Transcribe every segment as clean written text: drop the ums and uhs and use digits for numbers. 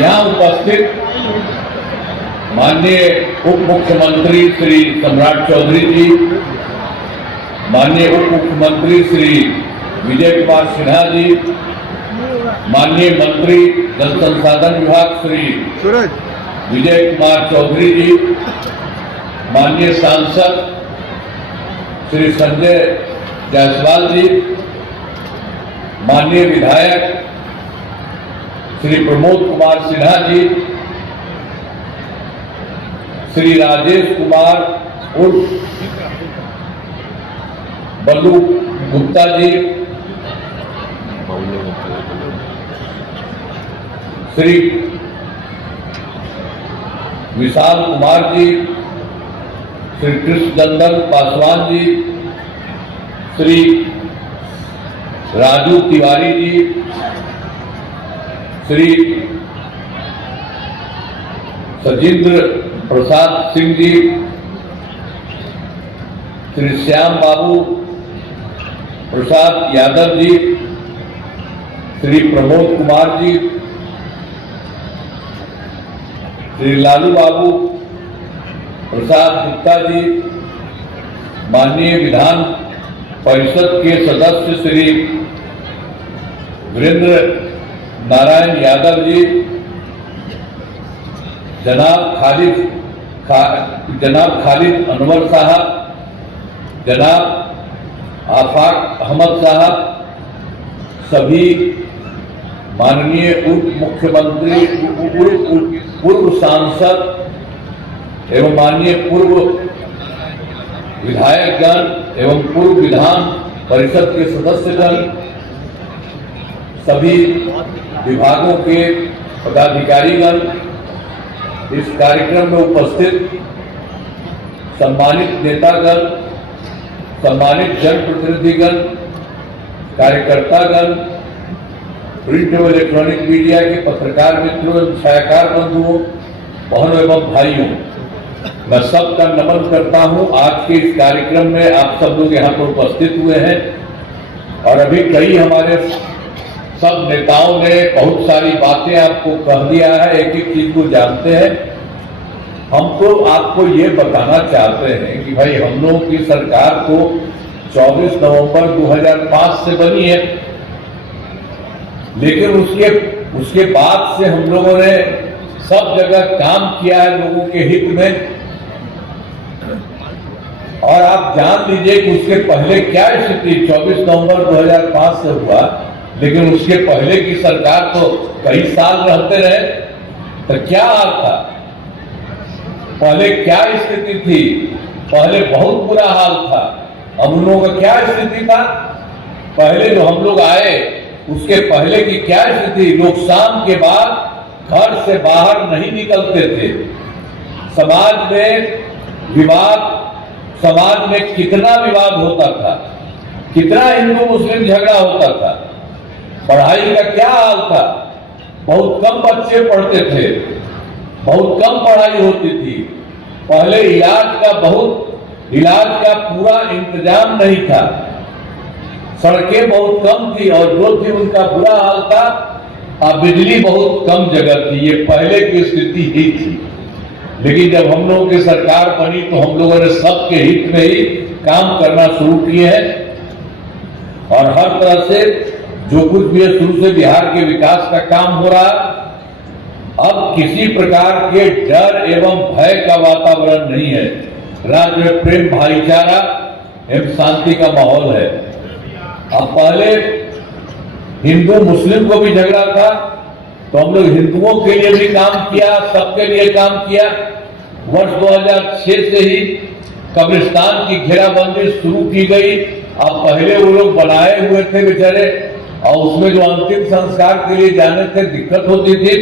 यहाँ उपस्थित माननीय उप मुख्यमंत्री श्री सम्राट चौधरी जी, माननीय उप मुख्यमंत्री श्री विजय कुमार सिन्हा जी, माननीय मंत्री जल संसाधन विभाग श्री विजय कुमार चौधरी जी, माननीय सांसद श्री संजय जायसवाल जी, माननीय विधायक श्री प्रमोद कुमार सिन्हा जी, श्री राजेश कुमार उर्फ बल्लू गुप्ता जी, श्री विशाल कुमार जी, श्री कृष्णनंदन पासवान जी, श्री राजू तिवारी जी, श्री सजिंद्र प्रसाद सिंह जी, श्री श्याम बाबू प्रसाद यादव जी, श्री प्रमोद कुमार जी, श्री लालू बाबू प्रसाद गुप्ता जी, माननीय विधान परिषद के सदस्य श्री वीरेंद्र नारायण यादव जी, जनाब खालिद अनवर साहब, जनाब आफाक अहमद साहब, सभी माननीय उप मुख्यमंत्री, पूर्व सांसद एवं माननीय पूर्व विधायकगण एवं पूर्व विधान परिषद के सदस्यगण, सभी विभागों के पदाधिकारीगण, इस कार्यक्रम में उपस्थित सम्मानित नेतागण, सम्मानित जनप्रतिनिधिगण, कार्यकर्तागण, प्रिंट एवं इलेक्ट्रॉनिक मीडिया के पत्रकार मित्रों एवं छायाकार बंधुओं, बहनों एवं भाइयों, मैं सबका नमन करता हूं। आज के इस कार्यक्रम में आप सब लोग यहाँ पर उपस्थित हुए हैं और अभी कई हमारे सब नेताओं ने बहुत सारी बातें आपको कह दिया है, एक एक चीज को जानते हैं। हम तो आपको ये बताना चाहते हैं कि भाई हम लोगों की सरकार को 24 नवंबर 2005 से बनी है, लेकिन उसके बाद से हम लोगों ने सब जगह काम किया है लोगों के हित में। और आप जान लीजिए कि उसके पहले क्या स्थिति 24 नवंबर 2005 से हुआ, लेकिन उसके पहले की सरकार तो कई साल रहते रहे, तो क्या हाल था, पहले क्या स्थिति थी? पहले बहुत बुरा हाल था। अब उन लोगों का क्या स्थिति था? पहले जो हम लोग आए उसके पहले की क्या स्थिति? लोग शाम के बाद घर से बाहर नहीं निकलते थे। समाज में विवाद, समाज में कितना विवाद होता था, कितना हिंदू मुस्लिम झगड़ा होता था। पढ़ाई का क्या हाल था? बहुत कम बच्चे पढ़ते थे, बहुत कम पढ़ाई होती थी। पहले इलाज का पूरा इंतजाम नहीं था, सड़कें बहुत कम थी और जो थी उनका बुरा हाल था। अब बिजली बहुत कम जगह थी। ये पहले की स्थिति ही थी। लेकिन जब हम लोगों की सरकार बनी तो हम लोगों ने सबके हित में ही काम करना शुरू किए हैं और हर तरह से जो कुछ भी है शुरू से बिहार के विकास का काम हो रहा। अब किसी प्रकार के डर एवं भय का वातावरण नहीं है। राज्य में प्रेम, भाईचारा एवं शांति का माहौल है। अब पहले हिंदू मुस्लिम को भी झगड़ा था, तो हम लोग हिंदुओं के लिए भी काम किया, सबके लिए काम किया। वर्ष 2006 से ही कब्रिस्तान की घेराबंदी शुरू की गई। अब पहले वो लोग बनाए हुए थे बेचारे, और उसमें जो अंतिम संस्कार के लिए जाने थे दिक्कत होती थी,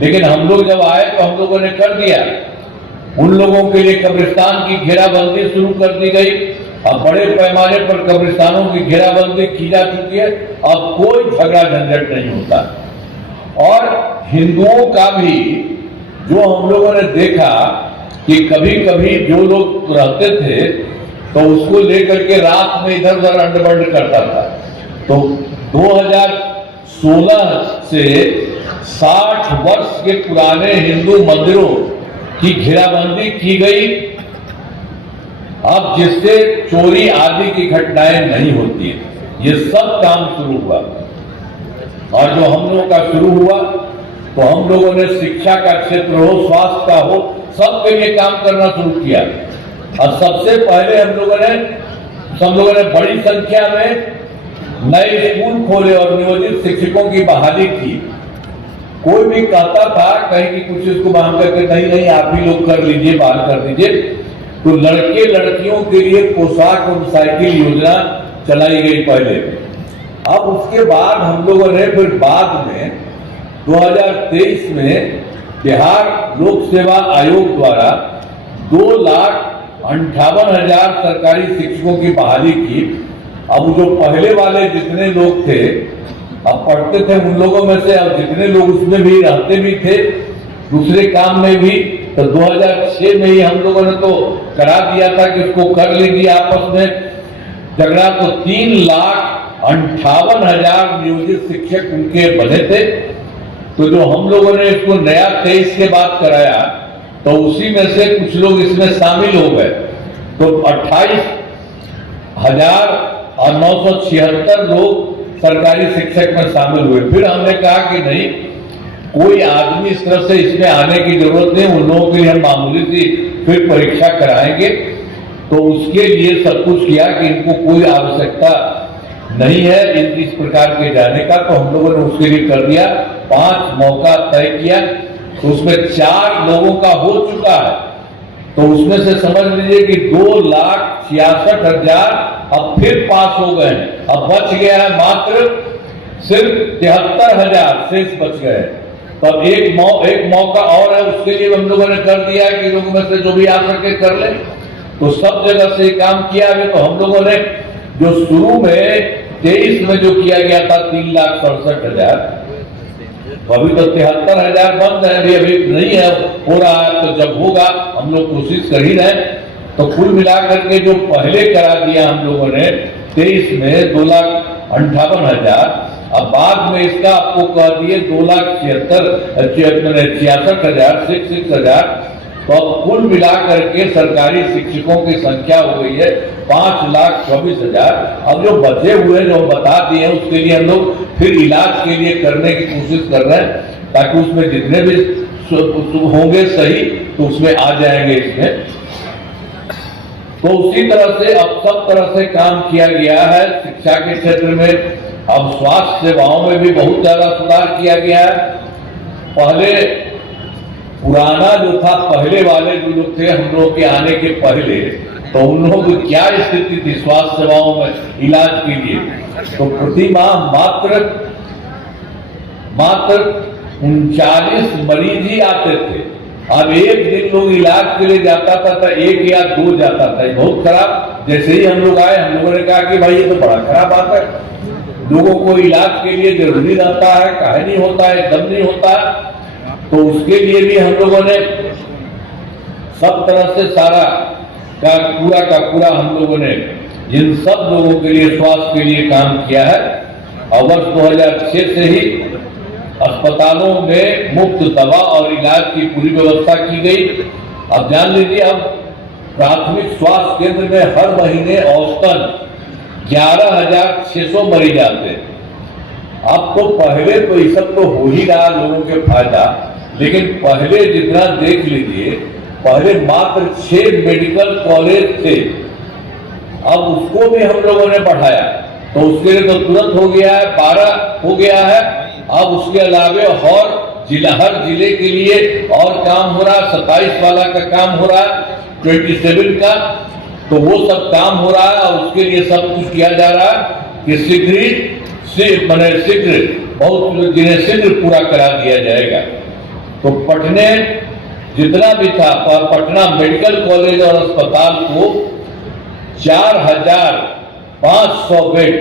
लेकिन हम लोग जब आए तो हम लोगों ने कर दिया। उन लोगों के लिए कब्रिस्तान की घेराबंदी शुरू कर दी गई। अब बड़े पैमाने पर कब्रिस्तानों की घेराबंदी की जा चुकी है। अब कोई झगड़ा झंझट नहीं होता। और हिंदुओं का भी जो हम लोगों ने देखा कि कभी कभी जो लोग रहते थे तो उसको लेकर के रात में इधर उधर अंडबंड करता था। तो 2016 से 60 वर्ष के पुराने हिंदू मंदिरों की घेराबंदी की गई, अब जिससे चोरी आदि की घटनाएं नहीं होती है। ये सब काम शुरू हुआ, और जो हम लोगों का शुरू हुआ तो हम लोगों ने शिक्षा का क्षेत्र हो, स्वास्थ्य का हो, सबके लिए काम करना शुरू किया। और सबसे पहले हम लोगों ने बड़ी संख्या में नए स्कूल खोले और नियोजित शिक्षकों की बहाली की। कोई भी कहता था कहीं की कुछ इसको मांग करके नहीं आप ही लोग कर लीजिए, बहाल कर दीजिए, तो लड़के लड़कियों के लिए पोशाक और साइकिल योजना चलाई गई पहले। अब उसके बाद हम लोगों ने फिर बाद में 2023 में बिहार लोक सेवा आयोग द्वारा 2,58,000 सरकारी शिक्षकों की बहाली की। अब जो पहले वाले जितने लोग थे, अब पढ़ते थे उन लोगों में से, अब जितने लोग उसमें भी रहते भी थे दूसरे काम में भी, तो 2006 में ही हम लोगों ने तो करा दिया था कि उसको कर लीजिए आपस में झगड़ा। तो 3,58,000 नियोजित शिक्षक उनके बने थे। तो जो हम लोगों ने इसको नया 23 के बाद कराया तो उसी में से कुछ लोग इसमें शामिल हो गए, तो 28,976 लोग सरकारी शिक्षक में शामिल हुए। फिर हमने कहा कि नहीं, कोई आदमी इस तरह से इसमें आने की जरूरत नहीं, उन लोगों के लिए हम मामूली सी फिर परीक्षा कराएंगे। तो उसके लिए सब कुछ किया कि इनको कोई आवश्यकता नहीं है इस प्रकार के जाने का, तो हम लोगों ने उसके लिए कर दिया। 5 मौका तय किया, तो उसमें 4 लोगों का हो चुका है। तो उसमें से समझ लीजिए कि 2,66,000 अब फिर पास हो गए हैं। अब बच गया है मात्र सिर्फ 73,000 शेष बच गए। तो अब एक मौका और है, उसके लिए हम लोगों ने कर दिया कि लोगों में से जो भी आ सके कर ले। तो सब जगह से काम किया है। तो हम लोगों ने जो शुरू में 23 में जो किया गया था 3,67,000, तो अभी तो 73,000 बंद है, अभी नहीं है, हो रहा है। तो जब होगा हम लोग कोशिश कर ही रहे। तो कुल मिलाकर के जो पहले करा दिया हम लोगों ने 23 में 2,58,000, अब बाद में इसका आपको कह दिए 2,66,000। तो अब कुल मिलाकर के सरकारी शिक्षकों की संख्या हो गई है 5,24,000। अब जो बचे हुए जो बता दिए उसके लिए हम लोग फिर इलाज के लिए करने की कोशिश कर रहे हैं, ताकि उसमें जितने भी होंगे सही तो उसमें आ जाएंगे इसमें। तो उसी तरह से अब सब तरह से काम किया गया है शिक्षा के क्षेत्र में। अब स्वास्थ्य सेवाओं में भी बहुत ज्यादा सुधार किया गया है। पहले पुराना जो था, पहले वाले जो लोग थे हम लोग के आने के पहले, तो उन लोगों की क्या स्थिति थी स्वास्थ्य सेवाओं में इलाज के लिए, तो प्रति माह मात्र 39 मरीज ही आते थे। अब एक दिन लोग इलाज के लिए जाता था तो 1 या 2 जाता था। बहुत खराब। जैसे ही हम लोग आए, हम लोगों ने कहा कि भाई ये तो बड़ा खराब बात है, लोगों को इलाज के लिए जरूरी रहता है, काहे नहीं होता है, एकदम नहीं होता है। तो उसके लिए भी हम लोगों ने सब तरह से सारा का पूरा हम लोगों ने इन सब लोगों के लिए स्वास्थ्य के लिए काम किया है। और वर्ष 2006 से ही अस्पतालों में मुफ्त दवा और इलाज की पूरी व्यवस्था की गई। अब जान लीजिए, अब प्राथमिक स्वास्थ्य केंद्र में हर महीने औसतन 11,600 मरीज आते हैं। अब तो पहले तो ये सब तो हो ही रहा लोगों के फायदा, लेकिन पहले जितना देख लीजिए, पहले मात्र 6 मेडिकल कॉलेज थे, अब उसको भी हम लोगों ने बढ़ाया। तो उसके लिए तो तुरंत हो गया है, 12 हो गया है। अब उसके अलावे हर जिले के लिए और काम हो रहा है, 27 वाला का काम हो रहा है, 27 का, तो वो सब काम हो रहा है। और उसके लिए सब कुछ किया जा रहा है कि शीघ्र बहुत जिन्हें शीघ्र पूरा करा दिया जाएगा। तो पटने जितना भी था, पटना मेडिकल कॉलेज और अस्पताल को 4,500 बेड,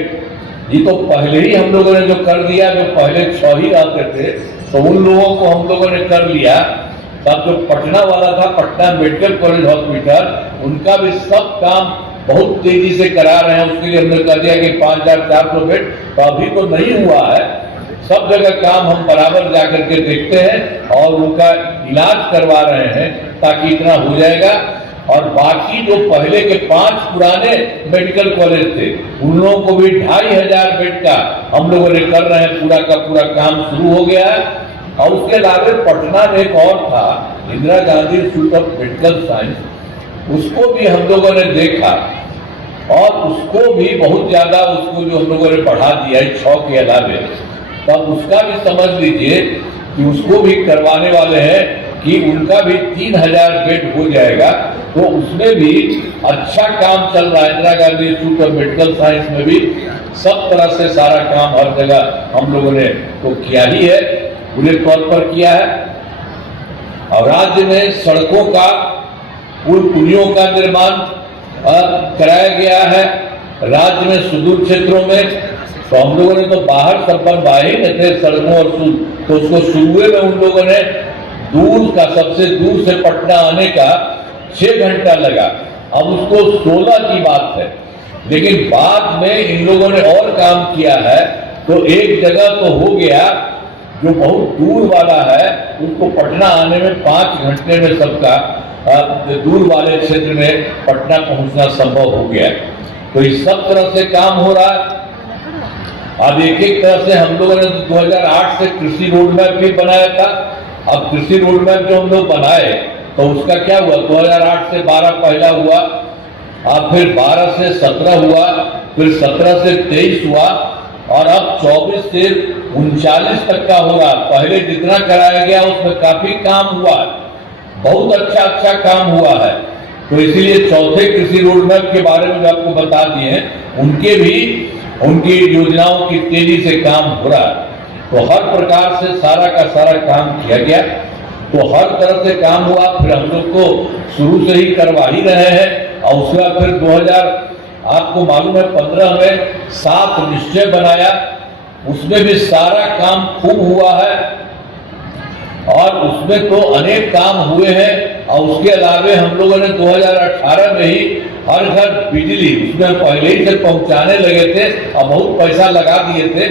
ये तो पहले ही हम लोगों ने जो कर दिया, जो पहले 6 ही आते थे तो उन लोगों को हम लोगों ने कर लिया। तब जो पटना वाला था, पटना मेडिकल कॉलेज हॉस्पिटल, उनका भी सब काम बहुत तेजी से करा रहे हैं। उसके लिए हमने कह दिया कि 5,400 बेड, तो अभी तो नहीं हुआ है, सब जगह काम हम बराबर जाकर के देखते हैं और उनका इलाज करवा रहे हैं ताकि इतना हो जाएगा। और बाकी जो पहले के 5 पुराने मेडिकल कॉलेज थे उन लोगों को भी 2500 बेड का हम लोगों ने कर रहे हैं, पूरा का पूरा काम शुरू हो गया है। और उसके अलावा पटना में एक और था, Indira Gandhi institute of medical science, उसको भी हम लोगों ने देखा और उसको भी बहुत ज्यादा उसको जो हम लोगों ने बढ़ा दिया है 6 के अलावे। तब उसका भी समझ लीजिए कि उसको भी करवाने वाले हैं कि उनका भी 3000 बेड हो जाएगा। तो उसमें भी अच्छा काम चल रहा है। Indira Gandhi institute of medical science में भी सब तरह से सारा काम हर जगह हम लोगों ने तो किया ही है, पूरे तौर पर किया है। और राज्य में सड़कों का, पुल पुलियों का निर्माण कराया गया है। राज्य में सुदूर क्षेत्रों में तो हम लोगों ने तो बाहर सब बनवाए ही नहीं थे सड़कों और तो उसको शुरू में उन लोगों ने दूर का, सबसे दूर से पटना आने का 6 घंटा लगा। अब उसको 16 की बात है, लेकिन बाद में इन लोगों ने और काम किया है तो एक जगह तो हो गया जो बहुत दूर वाला है उसको पटना आने में 5 घंटे में सबका दूर वाले क्षेत्र में पटना पहुंचना संभव हो गया। तो इस सब तरह से काम हो रहा है। अब एक एक तरह से हम लोगों ने 2008 से कृषि रोड मैप भी बनाया था। अब कृषि रोड मैप जो हम लोग बनाए तो उसका क्या हुआ, 2008 से 12 पहला हुआ, अब फिर 12 से 17 हुआ, फिर 17 से 23 हुआ और अब 24 से 39 तक का हो रहा। पहले जितना कराया गया उसमें काफी काम हुआ, बहुत अच्छा काम हुआ है। तो इसीलिए चौथे कृषि रोड मैप के बारे में आपको बता दिए हैं, उनके भी उनकी योजनाओं की तेजी से काम हो रहा है। तो हर प्रकार से सारा का सारा काम किया गया, तो हर तरह से काम हुआ। फिर हम लोग को शुरू से ही करवा ही रहे हैं। और उसके बाद फिर 2000 आपको मालूम है 15 में 7 निश्चय बनाया, उसमें भी सारा काम खूब हुआ है और उसमें तो अनेक काम हुए हैं। और उसके अलावे हम लोगों ने 2018 में ही हर घर बिजली उसमें पहले ही से पहुंचाने लगे थे और बहुत पैसा लगा दिए थे,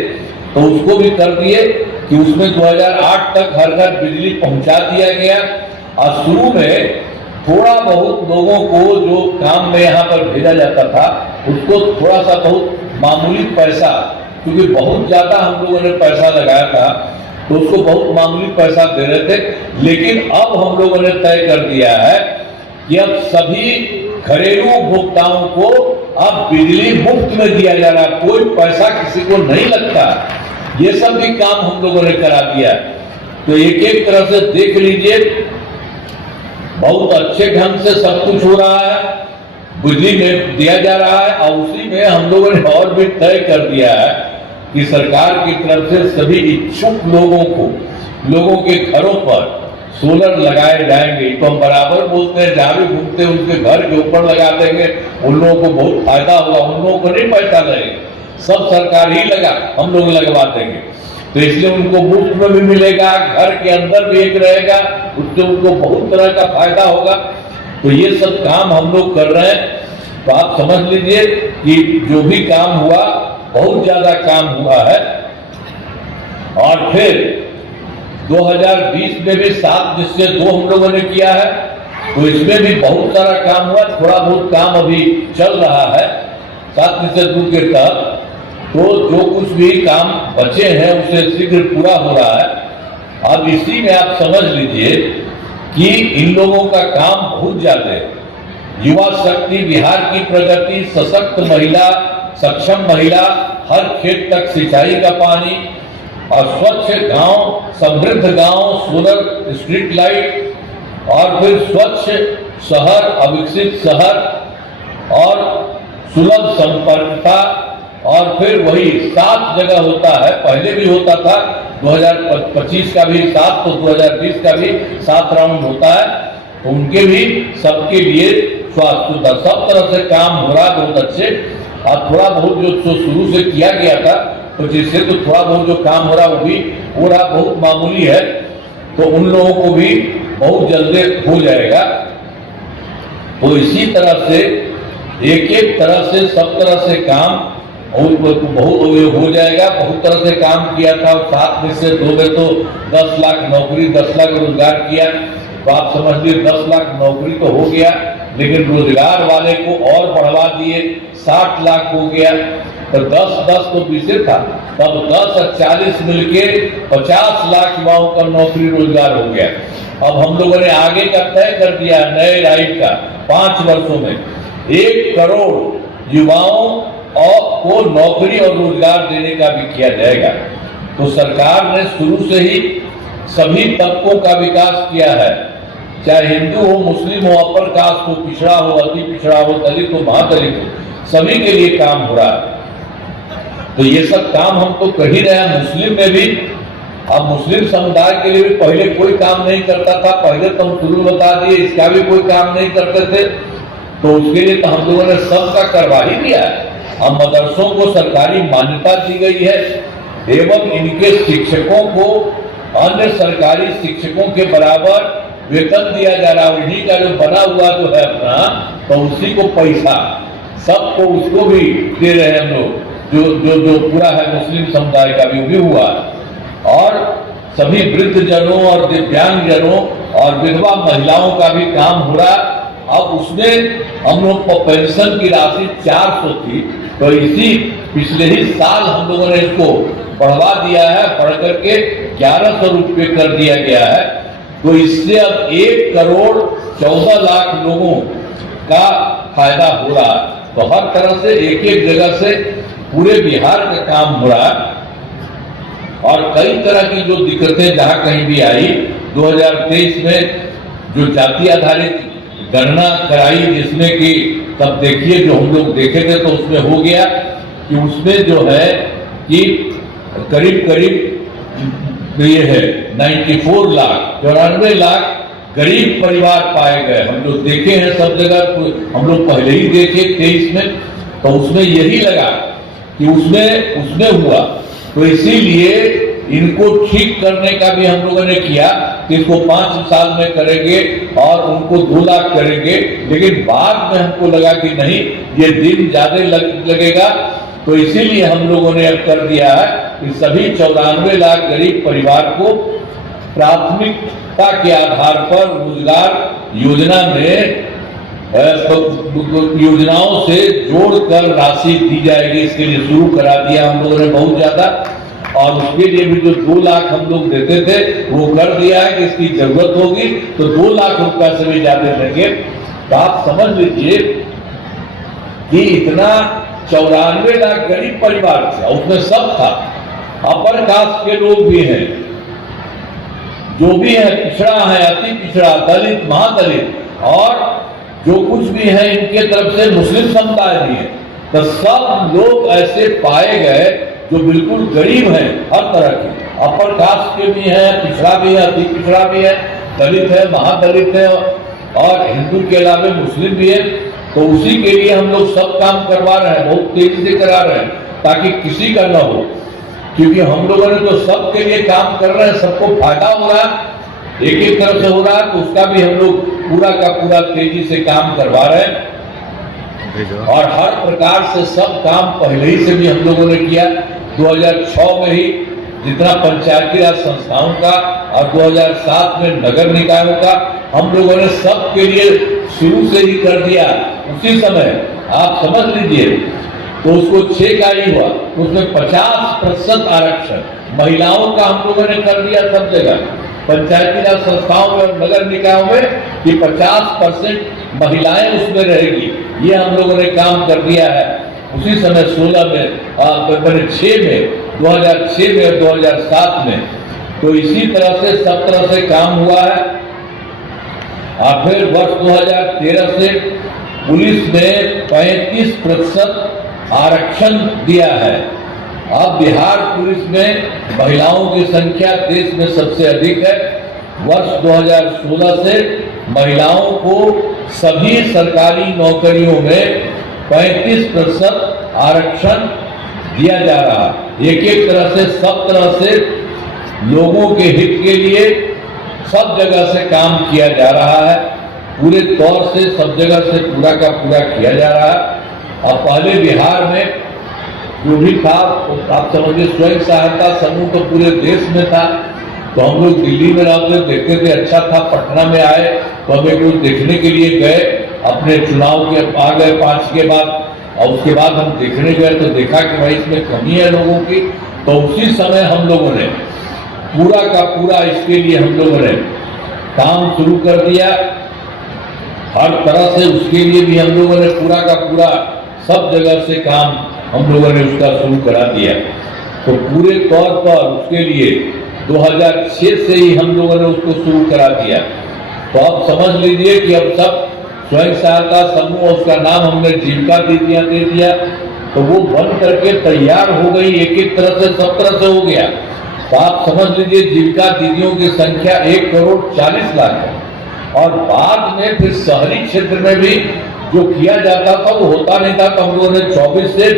तो उसको भी कर दिए कि उसमें 2008 तक हर घर बिजली पहुंचा दिया गया। और शुरू में थोड़ा बहुत लोगों को जो काम में यहाँ पर भेजा जाता था उसको थोड़ा सा बहुत मामूली पैसा, क्योंकि बहुत ज्यादा हम लोगों ने पैसा लगाया था तो उसको बहुत मामूली पैसा दे रहे थे। लेकिन अब हम लोगों ने तय कर दिया है कि अब सभी घरेलू उपभोक्ताओं को अब बिजली मुफ्त में दिया जा रहा है, कोई पैसा किसी को नहीं लगता। ये सब भी काम हम लोगों ने करा दिया। तो एक एक तरह से देख लीजिए, बहुत अच्छे ढंग से सब कुछ हो रहा है, बिजली में दिया जा रहा है। और उसी में हम लोगों ने और भी तय कर दिया है कि सरकार की तरफ से सभी इच्छुक लोगों को, लोगों के घरों पर सोलर लगाए जाएंगे। तो हम बराबर बोलते हैं, जहां भी घूमते हैं उनके घर के ऊपर लगा देंगे, उन लोगों को बहुत फायदा होगा, उन लोगों को नहीं पैसा लगेगा, सब सरकार ही लगा, हम लोग लगवा देंगे। तो इसलिए उनको मुफ्त में भी मिलेगा, घर के अंदर भी एक रहेगा, उससे उनको बहुत तरह का फायदा होगा। तो ये सब काम हम लोग कर रहे हैं। तो आप समझ लीजिए कि जो भी काम हुआ बहुत ज्यादा काम हुआ है। और फिर 2020 में भी 7 निश्चय 2 हम लोगों ने किया है, तो इसमें भी बहुत सारा काम हुआ। थोड़ा बहुत काम अभी चल रहा है 7 निश्चय 2 के तहत। तो जो कुछ भी काम बचे हैं उसे शीघ्र पूरा हो रहा है। अब इसी में आप समझ लीजिए कि इन लोगों का काम बहुत ज्यादा है। युवा शक्ति, बिहार की प्रगति, सशक्त महिला, सक्षम महिला, हर खेत तक सिंचाई का पानी और स्वच्छ गांव, समृद्ध गांव, सोलर स्ट्रीट लाइट और फिर स्वच्छ शहर, अविकसित शहर और सुलभ संपर्कता। और फिर वही 7 जगह होता है, पहले भी होता था 2025 का भी 7, तो 2020 का भी 7 राउंड होता है। तो उनके भी सबके लिए स्वास्थ्य का सब तरह से काम हो रहा, बहुत अच्छे। और थोड़ा बहुत जो शुरू से किया गया था तो जिससे तो थोड़ा बहुत जो काम हो रहा वो भी हो रहा, बहुत मामूली है। तो उन लोगों को भी बहुत जल्दी हो जाएगा। तो इसी तरह से एक एक तरह से सब तरह से काम और बहुत ये हो जाएगा, बहुत तरह से काम किया था। और 7 में से 2 में तो 10 लाख नौकरी, 10 लाख रोजगार किया। तो आप समझ लीजिए 10 लाख नौकरी तो हो गया, लेकिन रोजगार वाले को और बढ़वा दिए, 60 लाख हो गया। तो 10-10 तो 20 था, तब 10 और 40 मिलके 50 लाख युवाओं का नौकरी रोजगार हो गया। अब हम लोगों ने आगे का तय कर दिया नए राइट का 5 वर्षों में 1 करोड़ युवाओं को नौकरी और रोजगार देने का भी किया जाएगा। तो सरकार ने शुरू से ही सभी तबकों का विकास किया है, चाहे हिंदू हो, मुस्लिम हो, अपर कास्ट हो, पिछड़ा हो, अति पिछड़ा हो, दलित हो, महादलित हो, सभी के लिए काम हो रहा है। तो ये सब काम हम तो कर ही रहे हैं। मुस्लिम में भी, अब मुस्लिम समुदाय के लिए भी पहले कोई काम नहीं करता था, पहले तो हम शुरू बता दिए, इसका भी कोई काम नहीं करते थे। तो उसके लिए तो हम लोगों ने सबका करवा ही दिया है। अब मदरसों को सरकारी मान्यता दी गई है एवं इनके शिक्षकों को अन्य सरकारी शिक्षकों के बराबर वेतन दिया जा रहा है। उन्हीं का जो बना हुआ जो है अपना, तो उसी को पैसा सबको उसको भी दे रहे हैं हम लोग, जो पूरा है मुस्लिम समुदाय का भी हुआ। और सभी वृद्ध जनों और दिव्यांग जनों और विधवा महिलाओं का भी काम हो रहा। अब उसमें हम लोग को पेंशन की राशि 400 थी, तो इसी पिछले ही साल हम लोगों ने इसको बढ़वा दिया है, बढ़ करके 1100 रुपये कर दिया गया है। तो इससे अब 1 करोड़ 14 लाख लोगों का फायदा हो रहा है। तो हर तरह से एक जगह से पूरे बिहार का काम हो रहा है। और कई तरह की जो दिक्कतें जहां कहीं भी आई, 2023 में जो जाति आधारित गणना कराई, जिसमें कि तब देखिए जो हम लोग देखे थे, तो उसमें हो गया कि उसमें जो है कि करीब ये है 94 लाख 94 लाख गरीब परिवार पाए गए। हम लोग देखे हैं सब जगह, हम लोग पहले ही देखे 23 में, तो उसमें यही लगा कि उसमें हुआ। तो इसीलिए इनको ठीक करने का भी हम लोगों ने किया कि इसको 5 साल में करेंगे और उनको 2 लाख करेंगे। लेकिन बाद में हमको लगा कि नहीं, ये दिन ज्यादा लगेगा, तो इसीलिए हम लोगों ने अब कर दिया है कि सभी 94 लाख गरीब परिवार को प्राथमिकता के आधार पर रोजगार योजना में योजनाओं से जोड़कर राशि दी जाएगी। इसके लिए शुरू करा दिया हम लोगों ने बहुत ज्यादा। और उसके लिए भी जो 2 लाख हम लोग देते थे वो कर दिया है कि इसकी जरूरत होगी तो 2 लाख रुपया से भी ज्यादा देंगे। तो आप समझ लीजिए कि इतना 94 लाख गरीब परिवार था, उसमें सब था, अपर कास्ट के लोग भी हैं, जो भी है, पिछड़ा है, अति पिछड़ा, दलित, महादलित, और जो कुछ भी है इनके तरफ से मुस्लिम समुदाय भी है। तो सब लोग ऐसे पाए गए जो बिल्कुल गरीब हैं, हर तरह के, अपर कास्ट के भी हैं, पिछड़ा भी है, अति पिछड़ा भी है, दलित है, महादलित है, और हिंदू के अलावा मुस्लिम भी है। तो उसी के लिए हम लोग सब काम करवा रहे हैं, बहुत तेजी से करा रहे हैं, ताकि किसी का न हो। क्योंकि हम लोगों ने तो सबके लिए काम कर रहे हैं, सबको फायदा हो रहा है, एक तरफ से हो रहा है, तो उसका भी हम लोग पूरा का पूरा तेजी से काम करवा रहे हैं। और हर प्रकार से सब काम पहले ही से भी हम लोगों ने किया। 2006 में ही जितना पंचायती राज संस्थाओं का और 2007 में नगर निकायों का हम लोगों ने सबके लिए शुरू से ही कर दिया। उसी समय आप समझ लीजिए, तो उसको 6 का ही हुआ, उसमें 50% आरक्षण महिलाओं का हम लोगों ने कर दिया सब जगह, पंचायती राज संस्थाओं में और नगर निकायों में, कि 50% महिलाएं उसमें रहेगी। ये हम लोगों ने काम कर दिया है। उसी समय 16 में 6 में 2006 में 2007 में, तो इसी तरह से सब तरह से काम हुआ है। और फिर वर्ष 2013 से पुलिस में 35% आरक्षण दिया है। अब बिहार पुलिस में महिलाओं की संख्या देश में सबसे अधिक है। वर्ष 2016 से महिलाओं को सभी सरकारी नौकरियों में 35% आरक्षण दिया जा रहा है। एक तरह से सब तरह से लोगों के हित के लिए सब जगह से काम किया जा रहा है, पूरे तौर से सब जगह से पूरा का पूरा किया जा रहा है। अब पहले बिहार में जो भी था, आप समझिए स्वयं सहायता समूह तो पूरे देश में था। तो हम लोग दिल्ली में रहते देखते थे, अच्छा था। पटना में आए तो हमें कुछ देखने के लिए गए, अपने चुनाव के आ गए 5 के बाद, और उसके बाद हम देखने गए तो देखा कि भाई इसमें कमी है लोगों की। तो उसी समय हम लोगों ने पूरा का पूरा इसके लिए हम लोगों ने काम शुरू कर दिया। हर तरह से उसके लिए भी हम लोगों ने पूरा का पूरा सब जगह से काम हम लोगों ने उसका शुरू करा दिया। तो पूरे तौर पर उसके लिए 2006 से ही हम लोगों ने उसको शुरू करा दिया। तो आप समझ लीजिए कि अब सब स्वयं सहायता समूह, उसका नाम हमने जीविका दीदियां दे दिया। तो वो बन करके तैयार हो गई, एक एक तरह से सब तरह से हो गया। तो आप समझ लीजिए जीविका दीदियों की संख्या 1,40,00,000 है। और बाद में फिर शहरी क्षेत्र में भी जो किया जाता था वो होता नहीं था। तो हम लोगों ने 24 से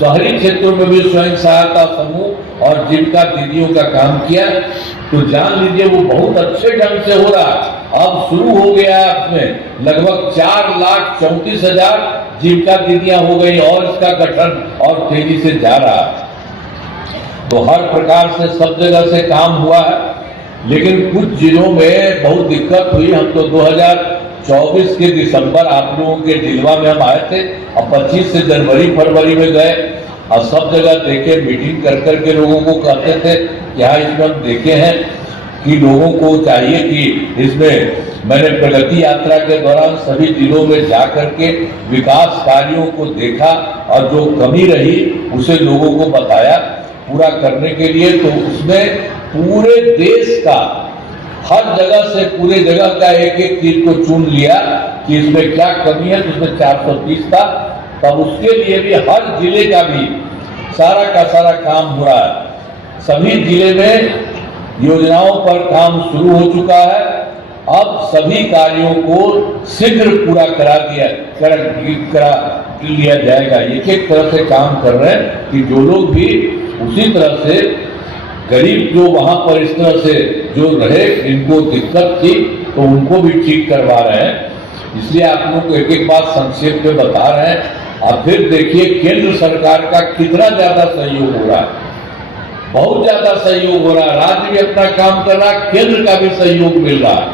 शहरी क्षेत्रों में भी स्वयं सहायता समूह और जीविका दीदियों का काम किया। तो जान लीजिए वो बहुत अच्छे ढंग से हो रहा। अब शुरू हो गया उसमें लगभग 4,34,000 जीविका दीदियां हो गई और इसका गठन और तेजी से जा रहा। तो हर प्रकार से सब जगह से काम हुआ है। लेकिन कुछ जिलों में बहुत दिक्कत हुई। हम तो 2024 के दिसंबर आप लोगों के जिलवा में हम आए थे और 25 से जनवरी फरवरी में गए और सब जगह देखे, मीटिंग कर करके लोगों को कहते थे कि हाँ इसमें हम देखे हैं कि लोगों को चाहिए कि इसमें मैंने प्रगति यात्रा के दौरान सभी जिलों में जा करके विकास कार्यों को देखा और जो कमी रही उसे लोगों को बताया पूरा करने के लिए। तो उसमें पूरे देश का हर जगह से पूरे जगह का एक एक चीज को चुन लिया कि इसमें क्या कमी है। तो उसमें 430 था। तब उसके लिए भी हर जिले का भी सारा का सारा काम हो रहा है। सभी जिले में योजनाओं पर काम शुरू हो चुका है। अब सभी कार्यों को शीघ्र पूरा करा लिया जाएगा। एक एक तरह से काम कर रहे हैं कि जो लोग भी उसी तरह से गरीब जो वहां पर इस तरह से जो रहे, इनको दिक्कत थी तो उनको भी ठीक करवा रहे हैं। इसलिए आप लोगों को एक एक बात संक्षेप में बता रहे हैं। अब फिर देखिए केंद्र सरकार का कितना ज्यादा सहयोग हो रहा है, बहुत ज्यादा सहयोग हो रहा है। राज्य भी अपना काम कर रहा है, केंद्र का भी सहयोग मिल रहा है।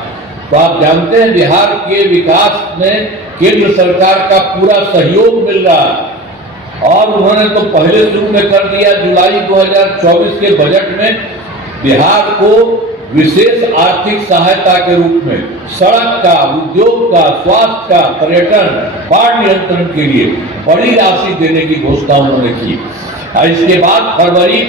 तो आप जानते हैं बिहार के विकास में केंद्र सरकार का पूरा सहयोग मिल रहा है। और उन्होंने तो पहले शुरू में कर दिया, जुलाई 2024 के बजट में बिहार को विशेष आर्थिक सहायता के रूप में सड़क का, उद्योग का, स्वास्थ्य का, पर्यटन, बाढ़ नियंत्रण के लिए बड़ी राशि देने की घोषणा उन्होंने की। और इसके बाद फरवरी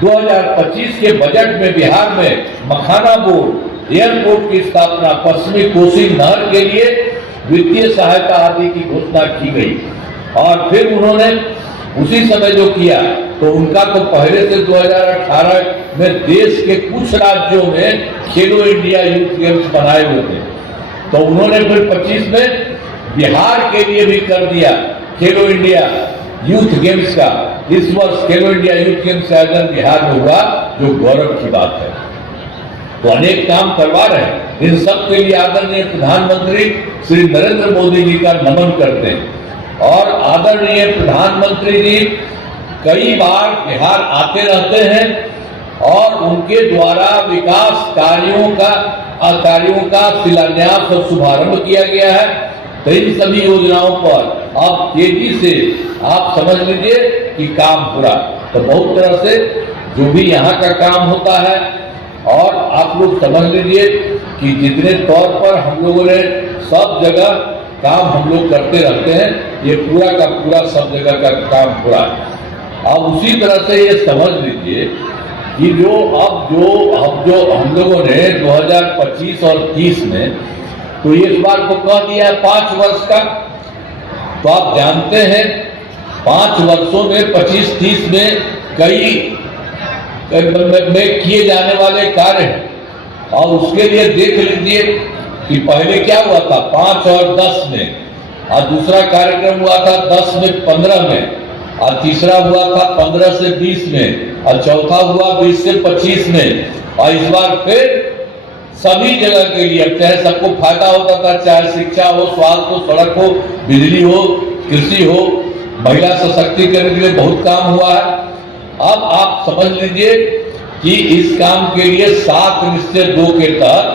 2025 के बजट में बिहार में मखाना बोर्ड, एयरपोर्ट की स्थापना, पश्चिमी कोसी नहर के लिए वित्तीय सहायता आदि की घोषणा की गई। और फिर उन्होंने उसी समय जो किया तो उनका तो पहले से 2018 में देश के कुछ राज्यों में खेलो इंडिया यूथ गेम्स बनाए हुए थे। तो उन्होंने फिर 25 में बिहार के लिए भी कर दिया खेलो इंडिया यूथ गेम्स का। इस वर्ष खेलो इंडिया यूथ गेम्स का आयोजन बिहार में हुआ, जो गौरव की बात है। तो अनेक काम करवा रहे हैं। इन सब के लिए आदरणीय प्रधानमंत्री श्री नरेंद्र मोदी जी का नमन करते हैं। और आदरणीय प्रधानमंत्री जी कई बार बिहार आते रहते हैं और उनके द्वारा विकास कार्यों का शिलान्यास और शुभारंभ किया गया है। तो इन सभी योजनाओं पर अब तेजी से आप समझ लीजिए कि काम पूरा। तो बहुत तरह से जो भी यहाँ का काम होता है, और आप लोग समझ लीजिए कि जितने तौर पर हम लोगों ने सब जगह काम हम लोग करते रहते हैं, ये पूरा का पूरा सब जगह का काम पूरा है। अब उसी तरह से ये समझ लीजिए कि जो हम लोगों ने 2025 और 30 में तो ये इस बार को कह दिया है 5 वर्ष का। तो आप जानते हैं 5 वर्षों में 25-30 में कई में किए जाने वाले कार्य हैं। और उसके लिए देख लीजिए कि पहले क्या हुआ था 5 और 10 में, और दूसरा कार्यक्रम हुआ था 10 में 15 में, और तीसरा हुआ था 15 से 20 में, और चौथा हुआ 20 से 25 में। और इस बार फिर सभी जगह के लिए, चाहे सबको फायदा होता था, चाहे शिक्षा हो, स्वास्थ्य हो, सड़क हो, बिजली हो, कृषि हो, महिला सशक्तिकरण के लिए बहुत काम हुआ है। अब आप समझ लीजिए कि इस काम के लिए 7 निश्चय 2 के तहत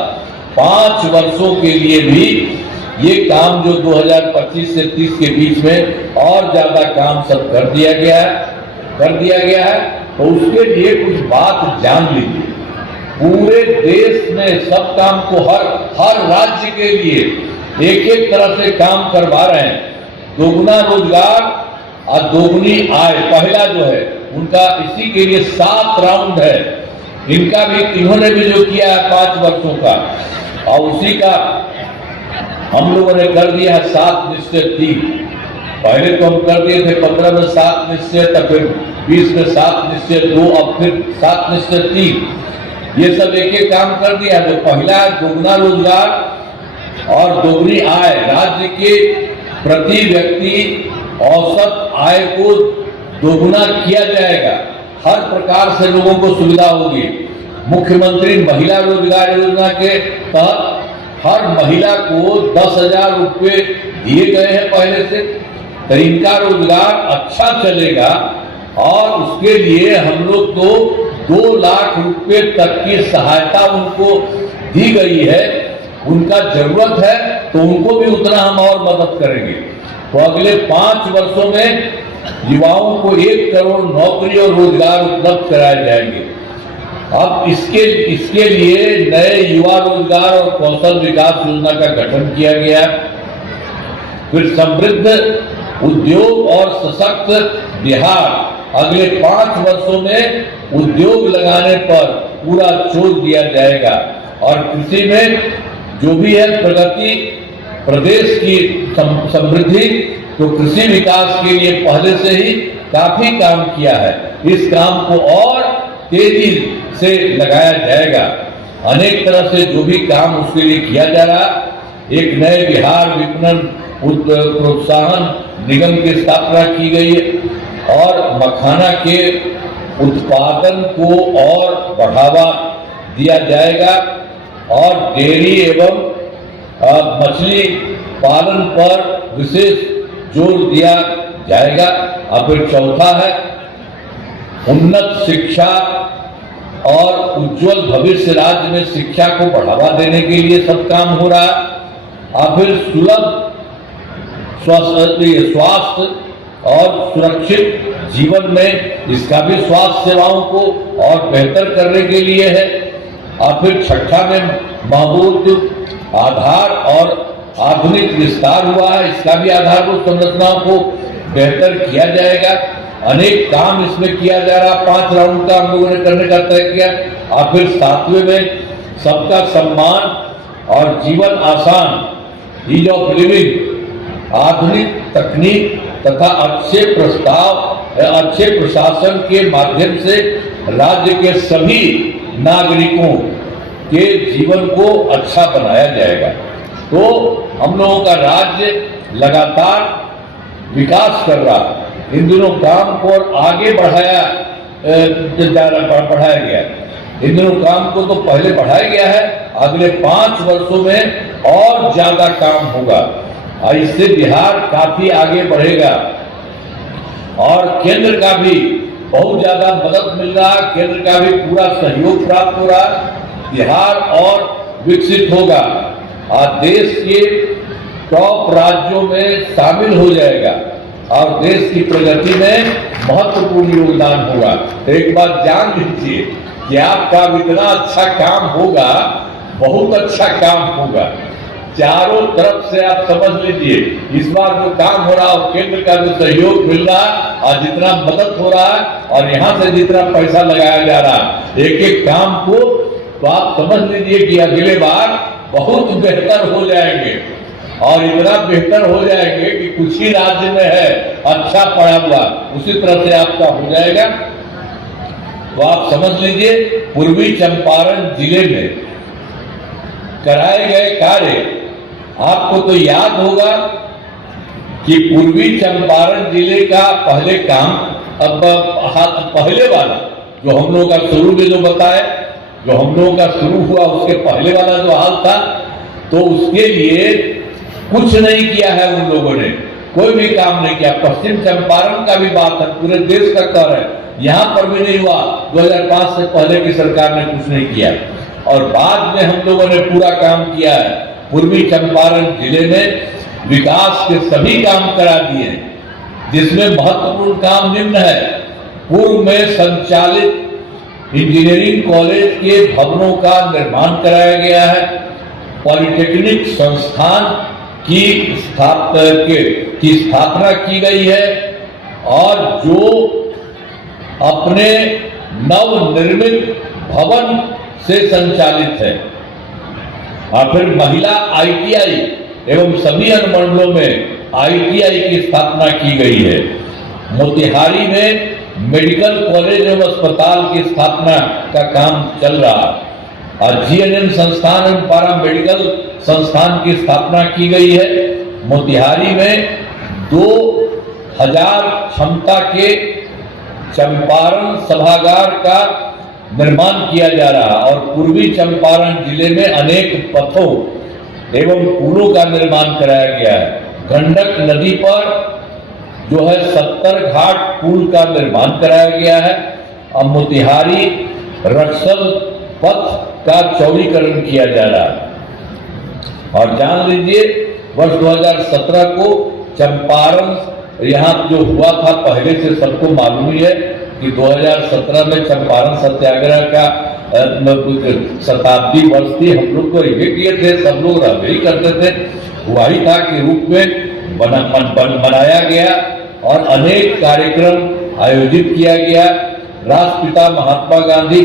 5 वर्षों के लिए भी ये काम जो 2025 से 30 के बीच में और ज्यादा काम सब कर दिया गया है। तो उसके लिए कुछ बात जान लीजिए। पूरे देश में सब काम को हर राज्य के लिए एक तरह से काम करवा रहे हैं। दोगुना रोजगार और दोगुनी आय पहला जो है उनका, इसी के लिए 7 राउंड है इनका भी, इन्होंने भी जो किया है 5 वर्षों का, और उसी का हम लोगों ने कर दिया है 7 निश्चय 3। पहले तो हम कर दिए थे 15 में 7 निश्चय, तब फिर 20 में 7 निश्चय 2, अब फिर 7 निश्चय 3। ये सब एक काम कर दिया। तो पहला दोगुना रोजगार और दोगुनी आय, राज्य के प्रति व्यक्ति औसत आय को दोगुना किया जाएगा। हर प्रकार से लोगों को सुविधा होगी। मुख्यमंत्री महिला रोजगार योजना के तहत हर महिला को 10,000 रुपये दिए गए हैं पहले से, तो इनका रोजगार अच्छा चलेगा। और उसके लिए हम लोग को 2 लाख रुपए तक की सहायता उनको दी गई है। उनका जरूरत है तो उनको भी उतना हम और मदद करेंगे। तो अगले 5 वर्षों में युवाओं को 1 करोड़ नौकरी और रोजगार उपलब्ध कराए जाएंगे। अब इसके लिए नए युवा रोजगार और कौशल विकास योजना का गठन किया गया। फिर समृद्ध उद्योग और सशक्त बिहार, अगले 5 वर्षों में उद्योग लगाने पर पूरा जोर दिया जाएगा। और कृषि में जो भी है प्रगति, प्रदेश की समृद्धि, तो कृषि विकास के लिए पहले से ही काफी काम किया है। इस काम को और तेजी से लगाया जाएगा। अनेक तरह से जो भी काम उसके लिए किया जा रहा, एक नए बिहार विपणन प्रोत्साहन निगम की स्थापना की गई है और मखाना के उत्पादन को और बढ़ावा दिया जाएगा और डेयरी एवं मछली पालन पर विशेष जोर दिया जाएगा। और फिर चौथा है उन्नत शिक्षा और उज्जवल भविष्य। राज्य में शिक्षा को बढ़ावा देने के लिए सब काम हो रहा है। और फिर सुलभ स्वास्थ्य और सुरक्षित जीवन में इसका भी स्वास्थ्य सेवाओं को और बेहतर करने के लिए है। और फिर छठा में महबूब आधार और आधुनिक विस्तार हुआ है, इसका भी आधारभूत संरचनाओं को बेहतर किया जाएगा। अनेक काम इसमें किया जा रहा। 5 राउंड का हम लोगों ने करने का तय किया। और फिर 7वें में सबका सम्मान और जीवन आसान, ईज ऑफ लिविंग, आधुनिक तकनीक तथा अच्छे प्रशासन के माध्यम से राज्य के सभी नागरिकों के जीवन को अच्छा बनाया जाएगा। तो हम लोगों का राज्य लगातार विकास कर रहा है। इन दिनों काम को और आगे बढ़ाया गया। इन दिनों काम को तो पहले बढ़ाया गया है, अगले 5 वर्षों में और ज्यादा काम होगा और इससे बिहार काफी आगे बढ़ेगा। और केंद्र का भी बहुत ज्यादा मदद मिल रहा है, केंद्र का भी पूरा सहयोग प्राप्त हो रहा है। बिहार और विकसित होगा और देश के टॉप राज्यों में शामिल हो जाएगा और देश की प्रगति में महत्वपूर्ण योगदान होगा। तो एक बात जान लीजिए कि आपका इतना अच्छा काम होगा, बहुत अच्छा काम होगा। चारों तरफ से आप समझ लीजिए इस बार जो काम हो रहा है, केंद्र का जो सहयोग मिल रहा है और जितना मदद हो रहा है और यहाँ से जितना पैसा लगाया जा रहा है एक एक काम को, तो आप समझ लीजिए कि अगले बार बहुत बेहतर हो जाएंगे। और इतना बेहतर हो जाएंगे कि कुछ ही राज्य में है अच्छा पड़ा हुआ, उसी तरह से आपका हो जाएगा। तो आप समझ लीजिए पूर्वी चंपारण जिले में कराए गए कार्य, आपको तो याद होगा कि पूर्वी चंपारण जिले का पहले काम, अब पहले वाला जो हम लोगों का शुरू में जो बताया, जो हम लोगों का शुरू हुआ उसके पहले वाला जो हाल था, तो उसके लिए कुछ नहीं किया है उन लोगों ने। कोई भी काम नहीं किया। पश्चिम चंपारण का भी बात है, पूरे देश का कर है, यहाँ पर भी नहीं हुआ। 2005 से पहले की सरकार ने कुछ नहीं किया और बाद में हम लोगों ने पूरा काम किया है। पूर्वी चंपारण जिले में विकास के सभी काम करा दिए, जिसमें महत्वपूर्ण काम निम्न है। पूर्व में संचालित इंजीनियरिंग कॉलेज के भवनों का निर्माण कराया गया है। पॉलिटेक्निक संस्थान की स्थापना की गई है और जो अपने नवनिर्मित भवन से संचालित है। और फिर महिला ITI एवं सभी अनुमंडलों में ITI की स्थापना की गई है। मोतिहारी में मेडिकल कॉलेज एवं अस्पताल की स्थापना का काम चल रहा है और GNM संस्थान एवं पारा मेडिकल संस्थान की स्थापना की गई है। मोतिहारी में 2000 क्षमता के चंपारण सभागार का निर्माण किया जा रहा और पूर्वी चंपारण जिले में अनेक पथों एवं पुलों का निर्माण कराया गया है। गंडक नदी पर जो है 70 घाट पुल का निर्माण कराया गया है। अब मोतिहारी रक्सल पथ का चौड़ीकरण किया जा रहा है। और जान लीजिए वर्ष 2017 को चंपारण यहाँ जो हुआ था, पहले से सबको मालूम ही है कि 2017 में चंपारण सत्याग्रह का शताब्दी वर्ष थी। हम लोग तो ये किए थे, सब लोग रही करते थे, वही था के रूप में बनाया गया और अनेक कार्यक्रम आयोजित किया गया। राष्ट्रपिता महात्मा गांधी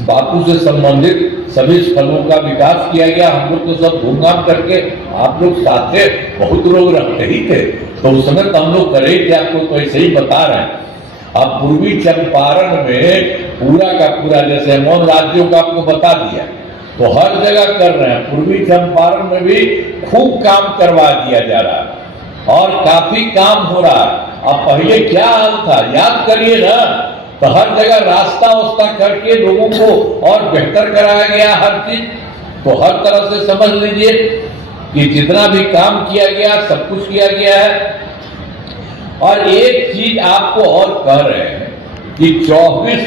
बापू से संबंधित सभी स्थलों का विकास किया गया। हम लोग तो सब धूमधाम करके, आप लोग साथ थे, बहुत लोग रखते ही थे, तो उस समय तो हम लोग करे ही थे, आपको तो ऐसे ही बता रहे हैं। अब पूर्वी चंपारण में पूरा का पूरा, जैसे मौन राज्यों का आपको बता दिया, तो हर जगह कर रहे हैं। पूर्वी चंपारण में भी खूब काम करवा दिया जा रहा है और काफी काम हो रहा है। अब पहले क्या हाल था याद करिए ना, तो हर जगह रास्ता वास्ता करके लोगों को और बेहतर कराया गया हर चीज। तो हर तरह से समझ लीजिए कि जितना भी काम किया गया सब कुछ किया गया है। और एक चीज आपको और कह रहे हैं कि 24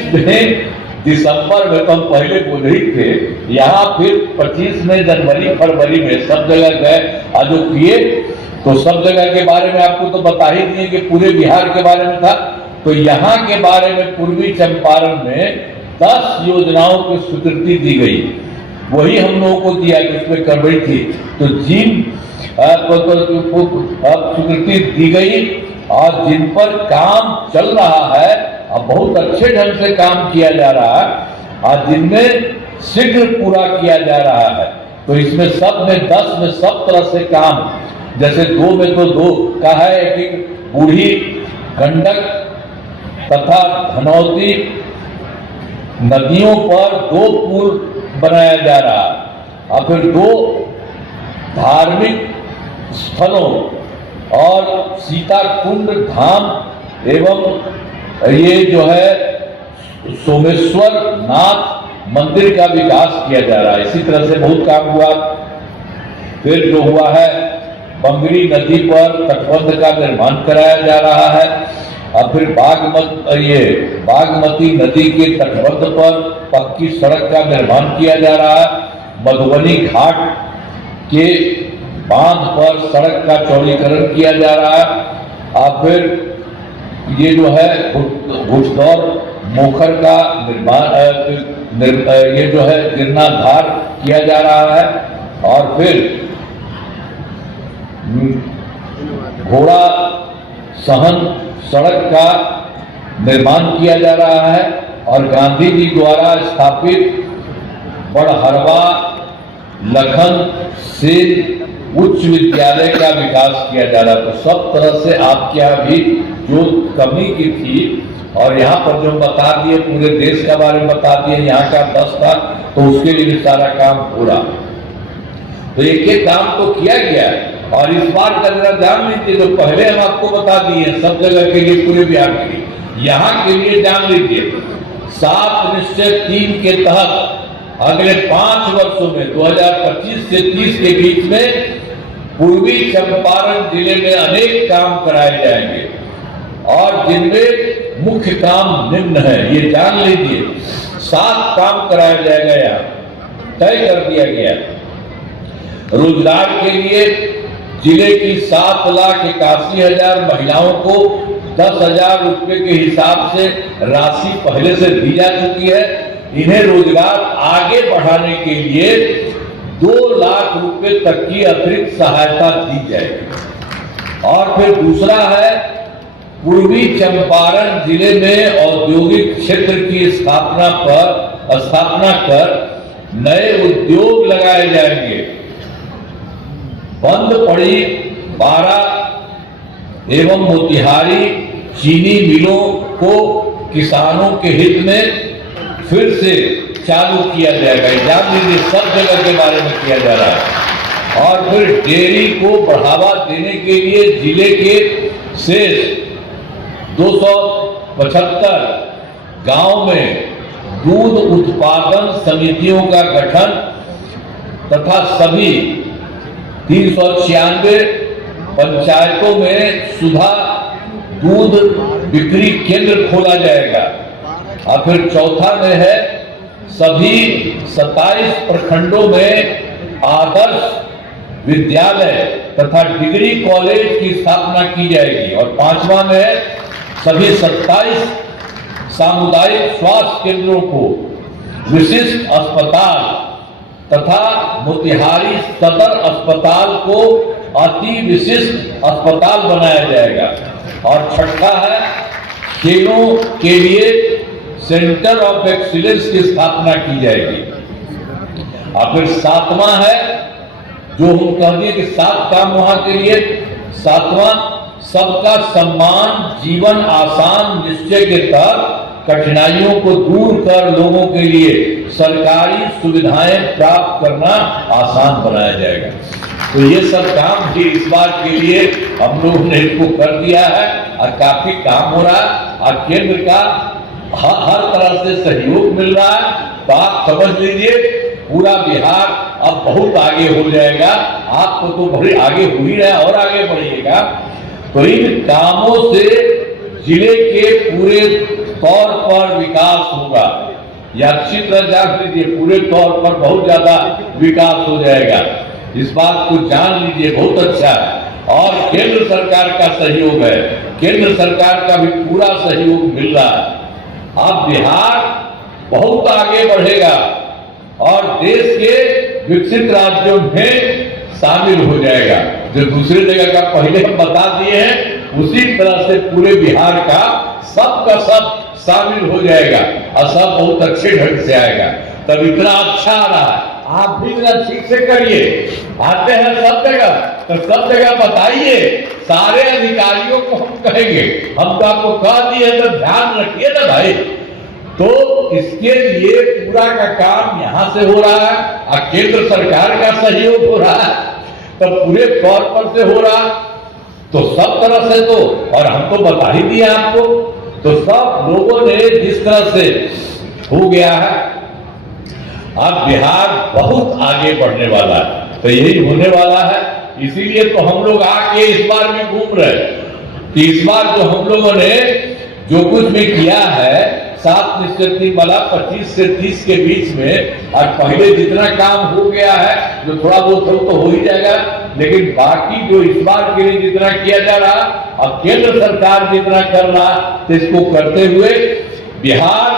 दिसंबर में तो हम पहले बोल ही थे, यहाँ फिर 25 में जनवरी फरवरी में सब जगह गए आज किए, तो सब जगह के बारे में आपको तो बता ही दिए कि पूरे बिहार के बारे में था। तो यहाँ के बारे में पूर्वी चंपारण में 10 योजनाओं की स्वीकृति दी गई, वही हम लोगों को दिया कि उसमें करवाई थी। तो जिन स्वीकृति दी गई और जिन पर काम चल रहा है, अब बहुत अच्छे ढंग से काम किया जा रहा है और जिनमें शीघ्र पूरा किया जा रहा है। तो इसमें सब में 10 में सब तरह से काम, जैसे 2 में तो 2 का है कि बूढ़ी गंडक तथा धनौती नदियों पर 2 पुल बनाया जा रहा है और फिर 2 धार्मिक स्थलों और सीता कुंड धाम एवं ये जो है सोमेश्वर नाथ मंदिर का विकास किया जा रहा है। इसी तरह से बहुत काम हुआ। फिर जो हुआ है बंगरी नदी पर तटबंध का निर्माण कराया जा रहा है और फिर बागमती नदी के तटबंध पर पक्की सड़क का निर्माण किया जा रहा है। मधुबनी घाट के बांध पर सड़क का चौड़ीकरण किया जा रहा है और फिर ये जो है घुड़दौर मोखर का निर्माण ये जो है जीर्णोद्धार किया जा रहा है और फिर घोड़ा सहन सड़क का निर्माण किया जा रहा है और गांधी जी द्वारा स्थापित बड़हरवा लखन सेन उच्च विद्यालय का विकास किया जा रहा है। तो सब तरह से आपके यहाँ भी जो कमी की थी और यहाँ पर जो बता दिए, पूरे देश के बारे में बता दिए, यहाँ का 10 था तो उसके लिए भी सारा काम हो रहा। तो एक काम तो किया गया और इस बार का जरा ध्यान लीजिए, जो पहले हम आपको बता दिए सब जगह के लिए, पूरे बिहार के लिए, यहाँ के लिए जान लीजिए 7 निश्चय 3 के तहत अगले 5 वर्षों में 2025 से 30 के बीच में पूर्वी चंपारण जिले में अनेक काम कराए जाएंगे और जिनमें मुख्य काम निम्न है, ये जान लीजिए। 7 काम कराया जाएगा, यहाँ तय कर दिया गया। रोजगार के लिए जिले की 7,81,000 महिलाओं को 10,000 रुपए के हिसाब से राशि पहले से दी जा चुकी है। इन्हें रोजगार आगे बढ़ाने के लिए 2 लाख रुपए तक की अतिरिक्त सहायता दी जाएगी। और फिर दूसरा है, पूर्वी चंपारण जिले में औद्योगिक क्षेत्र की स्थापना कर नए उद्योग लगाए जाएंगे। बंद पड़ी 12 एवं मोतिहारी चीनी मिलों को किसानों के हित में फिर से चालू किया जाएगा। जान लीजिए, सब जगह के बारे में किया जा रहा है। और फिर डेयरी को बढ़ावा देने के लिए जिले के शेष 275 गांव में दूध उत्पादन समितियों का गठन तथा सभी 396 पंचायतों में सुधा दूध बिक्री केंद्र खोला जाएगा। और फिर चौथा में है, सभी 27 प्रखंडों में आदर्श विद्यालय तथा डिग्री कॉलेज की स्थापना की जाएगी। और 5वां में है, सभी 27 सामुदायिक स्वास्थ्य केंद्रों को विशिष्ट अस्पताल तथा मोतिहारी सदर अस्पताल को अति विशिष्ट अस्पताल बनाया जाएगा। और छठा है, खेलों के लिए सेंटर ऑफ एक्सीलेंस की स्थापना की जाएगी। और फिर 7वां है, जो हम कह दिए कि 7 काम वहां के लिए। 7वां, सबका सम्मान जीवन आसान निश्चय के तहत कठिनाइयों को दूर कर लोगों के लिए सरकारी सुविधाएं प्राप्त करना आसान बनाया जाएगा। तो ये सब काम भी इस बार के लिए हम लोगों ने इसको कर दिया है और काफी काम हो रहा है। और केंद्र का हर तरह से सहयोग मिल रहा है। तो आप समझ लीजिए, पूरा बिहार अब बहुत आगे हो जाएगा। आपको तो बड़े आगे हो ही रहा है और आगे बढ़िएगा। तो इन कामों से जिले के पूरे तौर पर विकास होगा। या अच्छी तरह जान लीजिए, पूरे तौर पर बहुत ज्यादा विकास हो जाएगा। इस बात को जान लीजिए, बहुत अच्छा है। और केंद्र सरकार का सहयोग है, केंद्र सरकार का भी पूरा सहयोग मिल रहा है। अब बिहार बहुत आगे बढ़ेगा और देश के विकसित राज्यों में शामिल हो जाएगा। जो दूसरी जगह का पहले हम बता दिए हैं, उसी तरह से पूरे बिहार का सब शामिल हो जाएगा और सब बहुत अच्छे ढंग से आएगा। तब इतना अच्छा आ रहा है, आप भी इतना ठीक से करिए। आते हैं सब जगह, तो सब जगह बताइए। सारे अधिकारियों को हम कहेंगे, हम तो आपको कह दिए, तो ध्यान रखिए ना भाई। तो इसके लिए पूरा का काम यहाँ से हो रहा है और केंद्र सरकार का सहयोग हो रहा है, तो पूरे तौर पर से हो रहा, तो सब तरह से। तो और हम तो बता ही दिए आपको। तो सब लोगों ने जिस तरह से हो गया है, अब बिहार बहुत आगे बढ़ने वाला है। तो यही होने वाला है। इसीलिए तो हम लोग आके इस बार में घूम रहे कि इस बार जो हम लोगों ने जो कुछ भी किया है 7 निश्चित वाला 25 से 30 के बीच में, और पहले जितना काम हो गया है, जो थोड़ा बहुत तो हो ही जाएगा, लेकिन बाकी जो इस बार के लिए जितना किया जा रहा और केंद्र सरकार जितना कर रहा, तो इसको करते हुए बिहार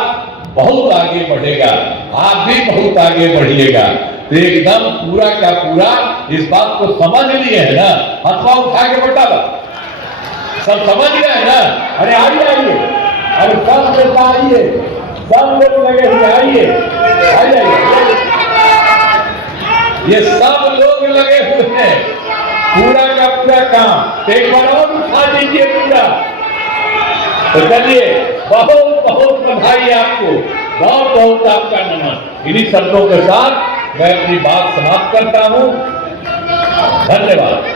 बहुत आगे बढ़ेगा। आप भी बहुत आगे बढ़िएगा। तो एकदम पूरा का पूरा इस बात को समझ लिए है ना। हथवा उठा के बता, सब समझ गए ना। अरे आइए आइए, अरे सब लोग आइए, सब लोग लगे हुए आइए, आ जाइए। ये सब लोग लगे हुए हैं, पूरा का पूरा काम। एक बार और उठा दीजिए पूरा। तो चलिए, बहुत बहुत बधाई आपको, बहुत बहुत आपका नमन। इन्हीं शब्दों के साथ मैं अपनी बात समाप्त करता हूं। धन्यवाद।